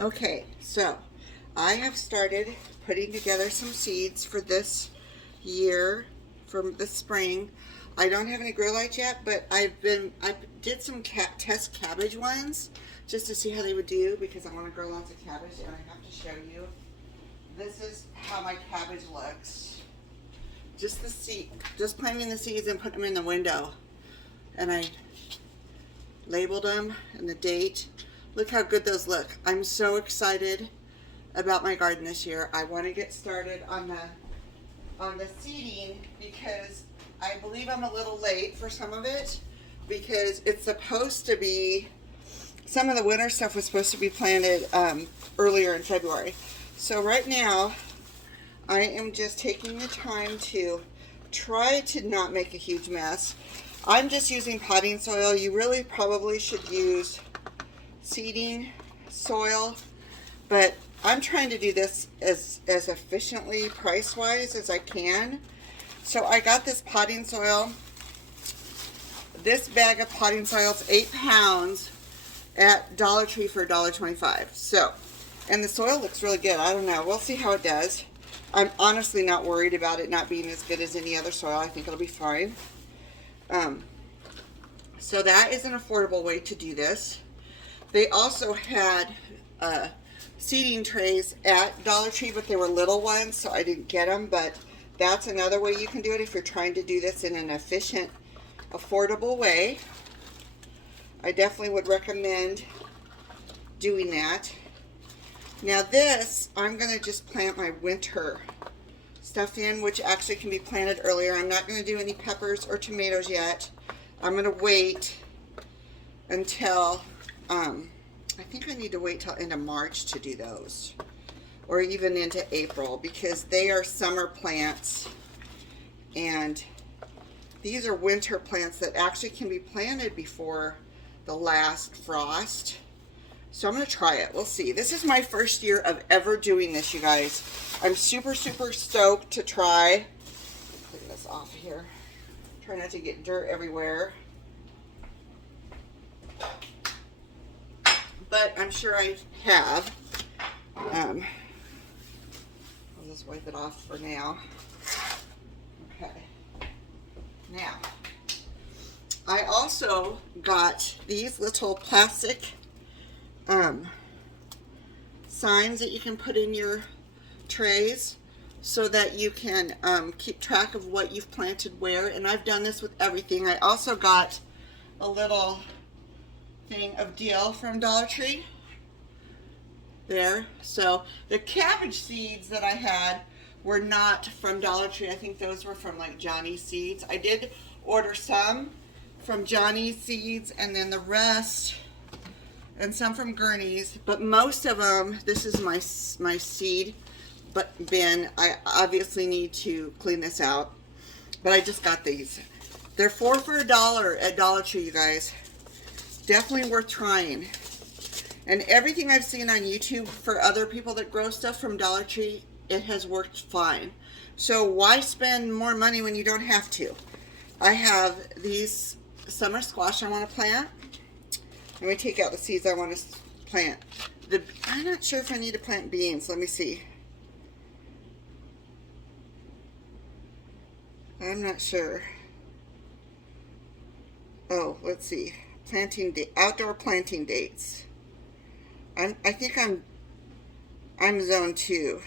Okay, so I have started putting together some seeds for this year, from the spring. I don't have any grow lights yet, but I did some test cabbage ones just to see how they would do, because I want to grow lots of cabbage, and I have to show you. This is how my cabbage looks. Just the seed, just planting the seeds and putting them in the window, and I labeled them and the date. Look how good those look. I'm so excited about my garden this year. I want to get started on the seeding, because I believe I'm a little late for some of it, because it's supposed to be, some of the winter stuff was supposed to be planted earlier in February. So right now I am just taking the time to try to not make a huge mess. I'm just using potting soil. You really probably should use seeding soil, but I'm trying to do this as efficiently price-wise as I can. So I got this potting soil. This bag of potting soil is 8 pounds at Dollar Tree for $1.25. So, and the soil looks really good. I don't know. We'll see how it does. I'm honestly not worried about it not being as good as any other soil. I think it'll be fine. So that is an affordable way to do this. They also had seeding trays at Dollar Tree, but they were little ones, so I didn't get them. But that's another way you can do it if you're trying to do this in an efficient, affordable way. I definitely would recommend doing that. Now this, I'm going to just plant my winter stuff in, which actually can be planted earlier. I'm not going to do any peppers or tomatoes yet. I'm going to wait until, I think I need to wait till end of March to do those, or even into April, because they are summer plants, and these are winter plants that actually can be planted before the last frost. So I'm going to try it. We'll see. This is my first year of ever doing this, you guys. I'm super, super stoked to try. Clean this off here. Try not to get dirt everywhere. But I'm sure I have. I'll just wipe it off for now. Okay. Now, I also got these little plastic signs that you can put in your trays so that you can keep track of what you've planted where. And I've done this with everything. I also got a little thing of dill from Dollar Tree there. So the cabbage seeds that I had were not from Dollar Tree. I think those were from like Johnny's Seeds. I did order some from Johnny's Seeds, and then the rest, and some from Gurney's, but most of them, this is my seed bin. I obviously need to clean this out, but I just got these. They're 4 for $1 at Dollar Tree, you guys. Definitely worth trying. And everything I've seen on YouTube for other people that grow stuff from Dollar Tree, it has worked fine. So why spend more money when you don't have to? I have these summer squash I want to plant. Let me take out the seeds I want to plant. I'm not sure if I need to plant beans. Let me see. I'm not sure. Oh, let's see. Outdoor planting dates. I think I'm zone 2.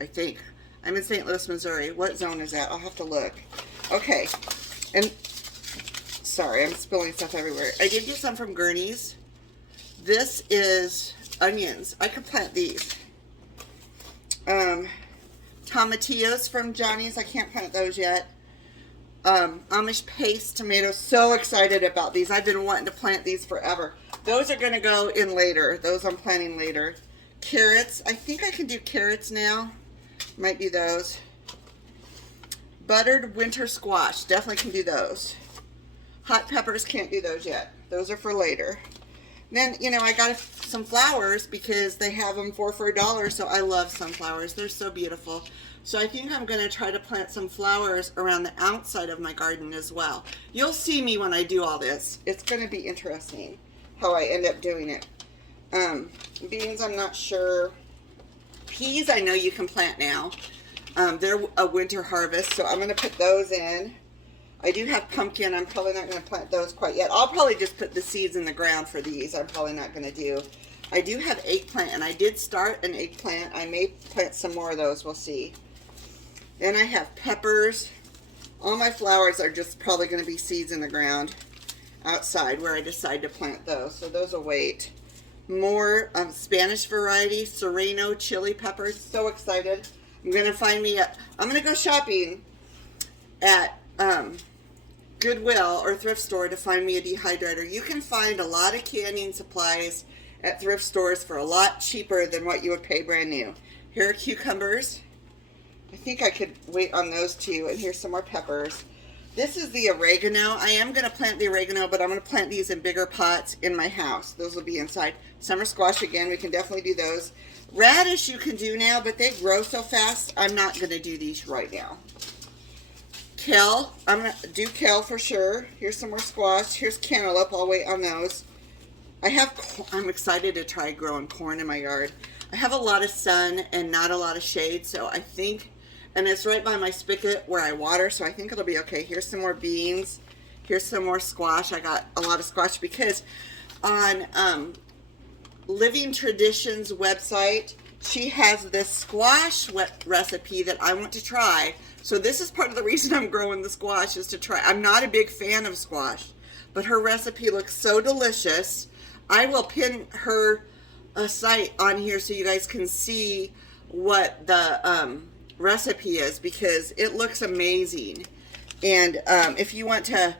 I think. I'm in St. Louis, Missouri. What zone is that? I'll have to look. Okay. And sorry, I'm spilling stuff everywhere. I did get some from Gurney's. This is onions. I could plant these. Tomatillos from Johnny's. I can't plant those yet. Amish paste tomatoes. So excited about these. I've been wanting to plant these forever. Those are going to go in later. Those I'm planting later. Carrots. I think I can do carrots now. Might be those. Buttered winter squash. Definitely can do those. Hot peppers, can't do those yet. Those are for later. Then, you know, I got some flowers because they have them 4 for $1, so I love sunflowers. They're so beautiful. So I think I'm going to try to plant some flowers around the outside of my garden as well. You'll see me when I do all this. It's going to be interesting how I end up doing it. Beans, I'm not sure. Peas, I know you can plant now. They're a winter harvest, so I'm going to put those in. I do have pumpkin. I'm probably not going to plant those quite yet. I'll probably just put the seeds in the ground for these. I'm probably not going to do. I do have eggplant, and I did start an eggplant. I may plant some more of those. We'll see. Then I have peppers. All my flowers are just probably going to be seeds in the ground outside where I decide to plant those. So those will wait. More Spanish variety, serrano chili peppers. So excited. I'm going to find me I'm going to go shopping at Goodwill or thrift store to find me a dehydrator. You can find a lot of canning supplies at thrift stores for a lot cheaper than what you would pay brand new. Here are cucumbers. I think I could wait on those two. And here's some more peppers. This is the oregano. I am going to plant the oregano, but I'm going to plant these in bigger pots in my house. Those will be inside. Summer squash again. We can definitely do those. Radish you can do now, but they grow so fast. I'm not going to do these right now. Kale. I'm going to do kale for sure. Here's some more squash. Here's cantaloupe. I'll wait on those. I'm excited to try growing corn in my yard. I have a lot of sun and not a lot of shade, so I think, and it's right by my spigot where I water, so I think it'll be okay. Here's some more beans. Here's some more squash. I got a lot of squash because on Living Traditions website, she has this squash recipe that I want to try. So this is part of the reason I'm growing the squash is to try. I'm not a big fan of squash, but her recipe looks so delicious. I will pin her a site on here so you guys can see what the recipe is because it looks amazing. And if you want to,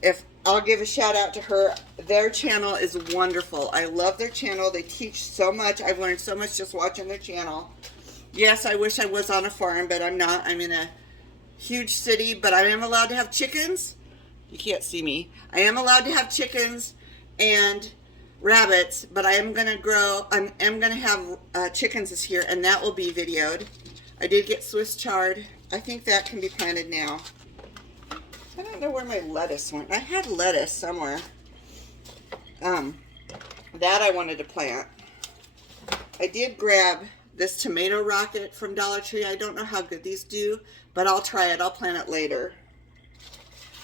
if I'll give a shout out to her, their channel is wonderful. I love their channel. They teach so much. I've learned so much just watching their channel. Yes, I wish I was on a farm, but I'm not. I'm in a huge city, but I am allowed to have chickens. You can't see me. I am allowed to have chickens and rabbits, but I am going to have chickens this year, and that will be videoed. I did get Swiss chard. I think that can be planted now. I don't know where my lettuce went. I had lettuce somewhere. That I wanted to plant. I did grab this tomato rocket from Dollar Tree. I don't know how good these do, but I'll try it. I'll plant it later.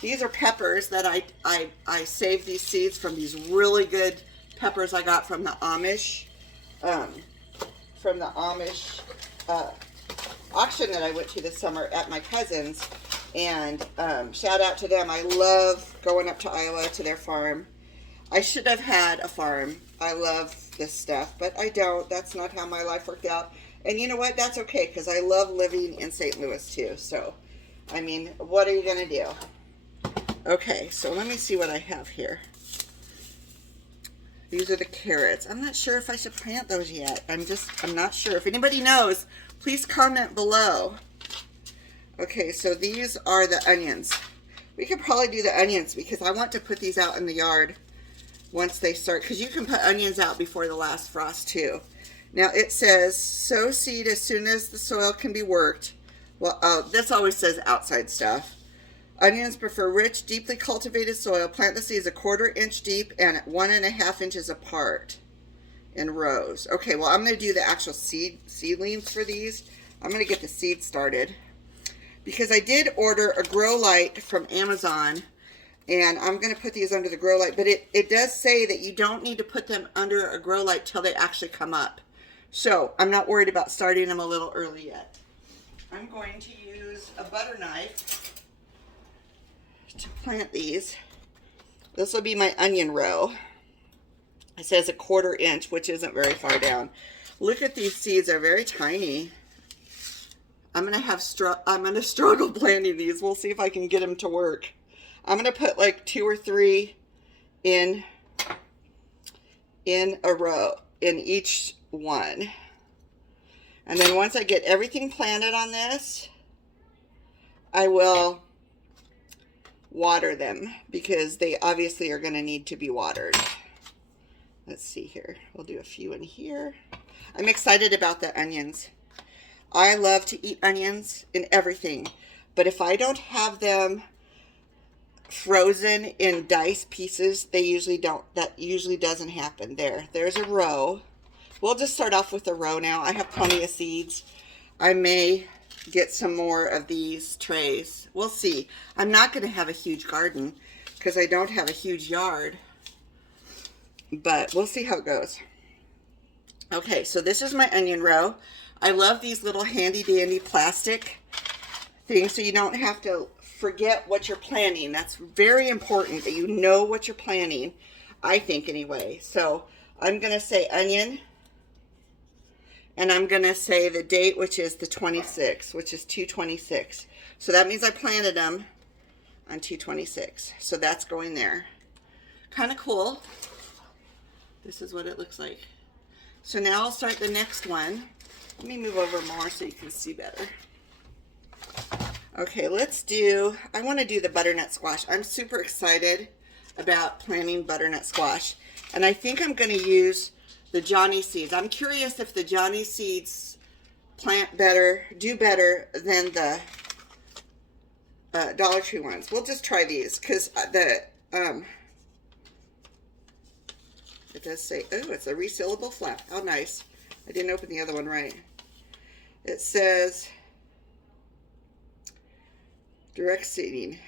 These are peppers that I saved these seeds from these really good peppers I got from the Amish, auction that I went to this summer at my cousin's, and shout out to them. I love going up to Iowa to their farm. I should have had a farm. I love this stuff, but I don't. That's not how my life worked out. And you know what? That's okay, because I love living in St. Louis too. So, I mean, what are you going to do? Okay, so let me see what I have here. These are the carrots. I'm not sure if I should plant those yet. I'm not sure. If anybody knows, please comment below. Okay, so these are the onions. We could probably do the onions because I want to put these out in the yard once they start, because you can put onions out before the last frost too. Now it says, sow seed as soon as the soil can be worked. Well, this always says outside stuff. Onions prefer rich, deeply cultivated soil. Plant the seeds 1/4 inch deep and 1.5 inches apart in rows. Okay, well, I'm going to do the actual seedlings for these. I'm going to get the seed started because I did order a grow light from Amazon, and I'm going to put these under the grow light, but it does say that you don't need to put them under a grow light till they actually come up. So I'm not worried about starting them a little early yet. I'm going to use a butter knife to plant these. This will be my onion row. It says 1/4 inch, which isn't very far down. Look at these seeds, they're very tiny. I'm gonna struggle planting these. We'll see if I can get them to work. I'm gonna put like 2 or 3 in a row in each one. And then once I get everything planted on this, I will water them because they obviously are going to need to be watered. Let's see here. We'll do a few in here. I'm excited about the onions. I love to eat onions in everything, but if I don't have them frozen in dice pieces. They usually don't, that usually doesn't happen. There's a row. We'll just start off with a row now. I have plenty of seeds. I may get some more of these trays. We'll see. I'm not going to have a huge garden because I don't have a huge yard, but we'll see how it goes. Okay, so this is my onion row. I love these little handy dandy plastic things so you don't have to forget what you're planting. That's very important that you know what you're planting, I think anyway. So I'm going to say onion, and I'm going to say the date, which is the 26th, which is 2/26. So that means I planted them on 2/26. So that's going there. Kind of cool. This is what it looks like. So now I'll start the next one. Let me move over more so you can see better. Okay, I want to do the butternut squash. I'm super excited about planting butternut squash. And I think I'm going to use the Johnny seeds. I'm curious if the Johnny seeds do better than the Dollar Tree ones. We'll just try these because it does say, oh, it's a resealable flap. How nice. I didn't open the other one right. It says direct seeding.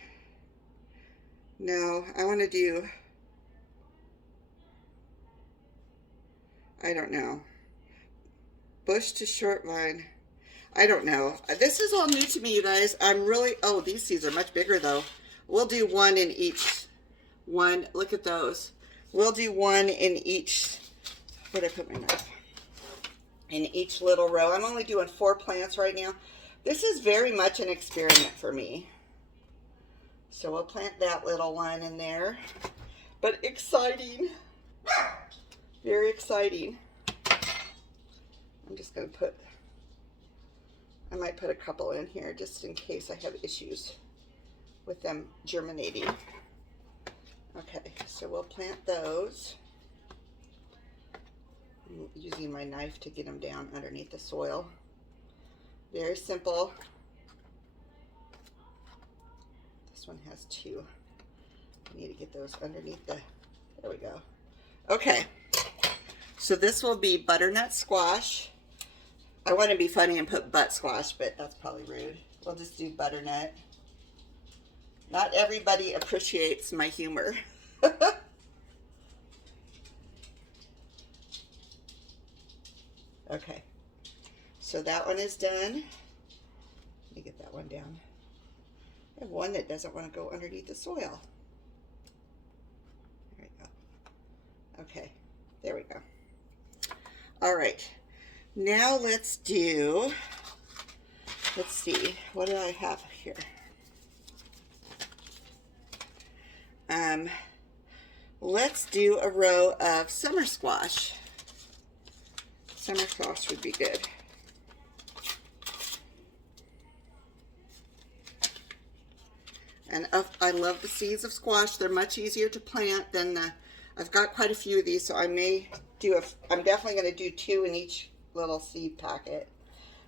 No, I want to do, I don't know. Bush to short vine. I don't know. This is all new to me, you guys. Oh, these seeds are much bigger though. We'll do one in each one. Look at those. We'll do one in each, where'd I put my knife? In each little row. I'm only doing 4 plants right now. This is very much an experiment for me. So we'll plant that little one in there. But exciting. Very exciting. I'm just going to I might put a couple in here just in case I have issues with them germinating. Okay, so we'll plant those. I'm using my knife to get them down underneath the soil. Very simple. This one has 2. I need to get those underneath there we go. Okay, so this will be butternut squash. I want to be funny and put butt squash, but that's probably rude. We'll just do butternut. Not everybody appreciates my humor. Okay, so that one is done. Let me get that one down. I have one that doesn't want to go underneath the soil. There we go. Okay, there we go. All right, now let's see, what do I have here? Let's do a row of summer squash. Summer squash would be good. And I love the seeds of squash. They're much easier to plant than I've got quite a few of these, so I may do I'm definitely going to do 2 in each little seed packet.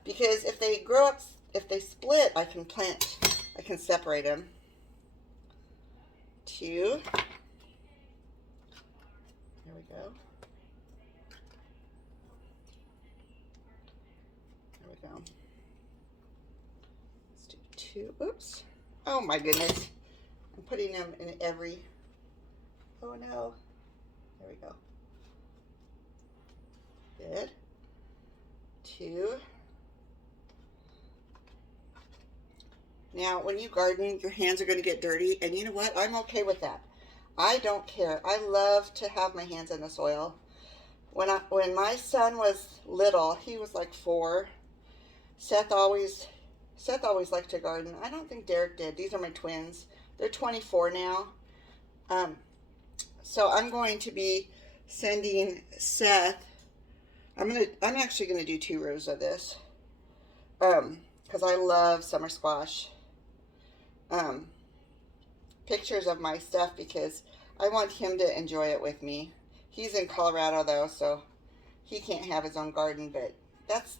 Because if they grow up, if they split, I can separate them. 2. There we go. There we go. Let's do 2. Oops. Oh my goodness. I'm putting them in every, oh no. There we go. Good. 2. Now, when you garden, your hands are going to get dirty, and you know what? I'm okay with that. I don't care. I love to have my hands in the soil. When my son was little, he was like 4. Seth always liked to garden. I don't think Derek did. These are my twins. They're 24 now. So I'm going to be sending Seth. I'm actually gonna do 2 rows of this. Because I love summer squash. Pictures of my stuff because I want him to enjoy it with me. He's in Colorado though, so he can't have his own garden, but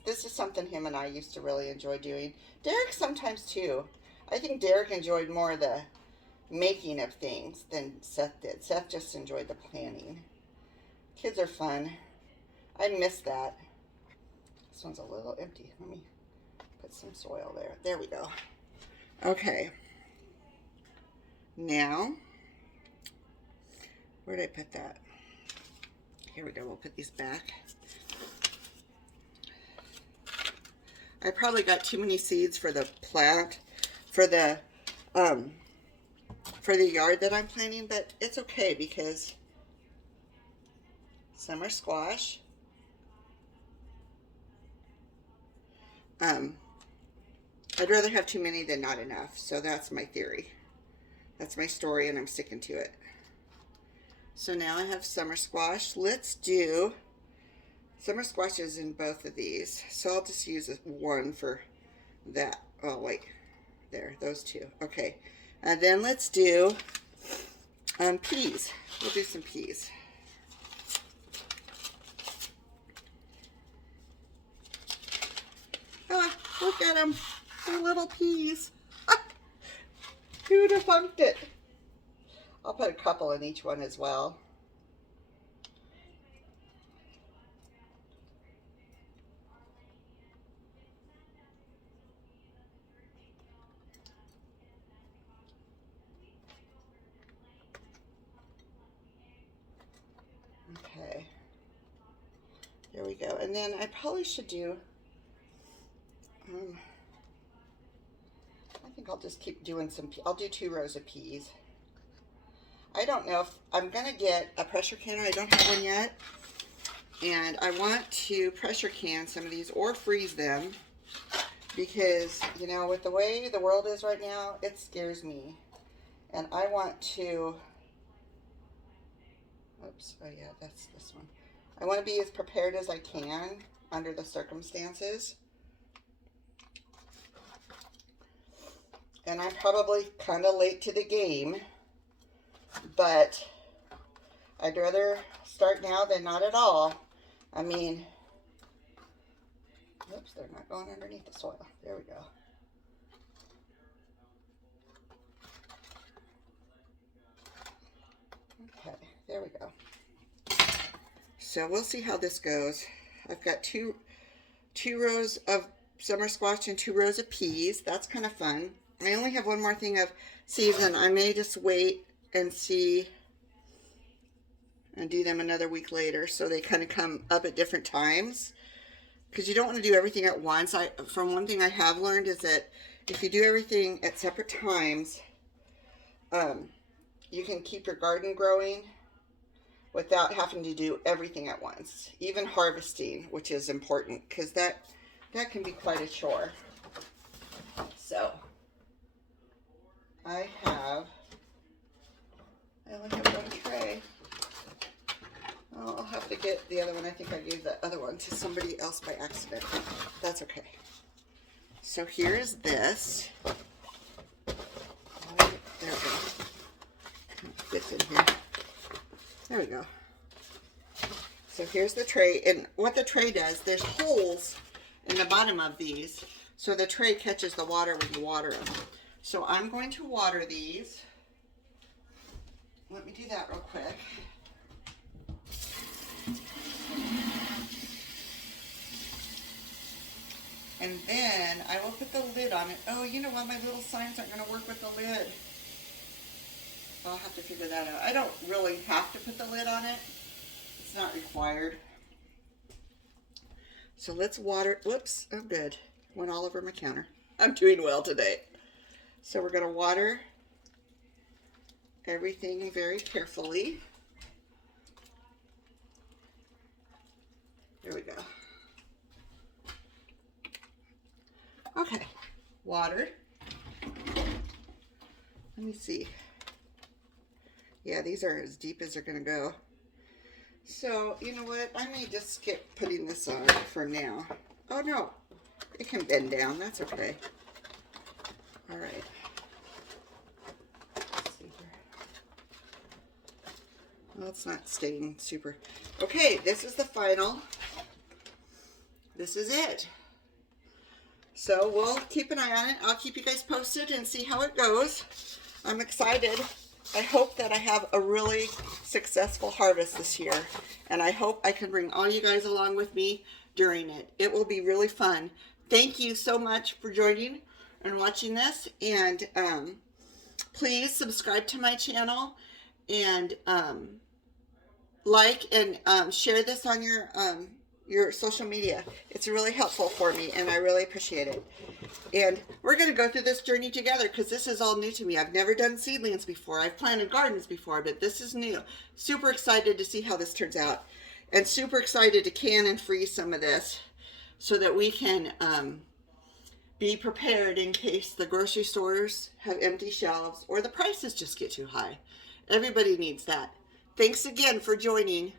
this is something him and I used to really enjoy doing. Derek sometimes too. I think Derek enjoyed more the making of things than Seth did. Seth just enjoyed the planning. Kids are fun. I miss that. This one's a little empty. Let me put some soil there. There we go. Okay. Now, where did I put that? Here we go. We'll put these back. I probably got too many seeds for the plant, for the yard that I'm planting, but it's okay because summer squash. I'd rather have too many than not enough. So that's my theory. That's my story, and I'm sticking to it. So now I have summer squash. Let's do summer squash is in both of these. So I'll just use one for that. Oh, wait. There, those two. Okay. And then let's do peas. We'll do some peas. Ah, look at them. They're little peas. Who'd have funked it? I'll put a couple in each one as well. Okay. There we go. And then I probably should do, I think I'll just keep doing I'll do 2 rows of peas. I don't know if I'm going to get a pressure canner. I don't have one yet. And I want to pressure can some of these or freeze them because, you know, with the way the world is right now, it scares me. And I want to, oops, oh yeah, that's this one. I want to be as prepared as I can under the circumstances. And I'm probably kind of late to the game, but I'd rather start now than not at all. I mean, oops, they're not going underneath the soil. There we go. Okay, there we go. So we'll see how this goes. I've got two rows of summer squash and 2 rows of peas. That's kind of fun. I only have one more thing of seeds, and I may just wait and see and do them another week later so they kind of come up at different times, because you don't want to do everything at once. From one thing I have learned is that if you do everything at separate times, you can keep your garden growing without having to do everything at once, even harvesting, which is important because that can be quite a chore. So I only have one tray. I'll have to get the other one. I think I gave the other one to somebody else by accident. That's okay. So here's this. There we go. Fits in here. There we go. So here's the tray. And what the tray does, there's holes in the bottom of these, so the tray catches the water when you water them. So I'm going to water these. Let me do that real quick. And then I will put the lid on it. Oh, you know what? My little signs aren't going to work with the lid. I'll have to figure that out. I don't really have to put the lid on it. It's not required. So let's water. Whoops, I'm good. Went all over my counter. I'm doing well today. So we're going to water everything very carefully. There we go. Okay, water. Let me see. Yeah, these are as deep as they're going to go. So, you know what? I may just skip putting this on for now. Oh, no. It can bend down. That's okay. All right. Let's see here. Well, it's not staying super. Okay, this is the final. This is it. So we'll keep an eye on it. I'll keep you guys posted and see how it goes. I'm excited. I hope that I have a really successful harvest this year, and I hope I can bring all you guys along with me during it. It will be really fun. Thank you so much for joining and watching this, and please subscribe to my channel and like and share this on your social media. It's really helpful for me, and I really appreciate it. And we're going to go through this journey together because this is all new to me. I've never done seedlings before. I've planted gardens before, but this is new. Super excited to see how this turns out, and super excited to can and freeze some of this so that we can be prepared in case the grocery stores have empty shelves or the prices just get too high. Everybody needs that. Thanks again for joining.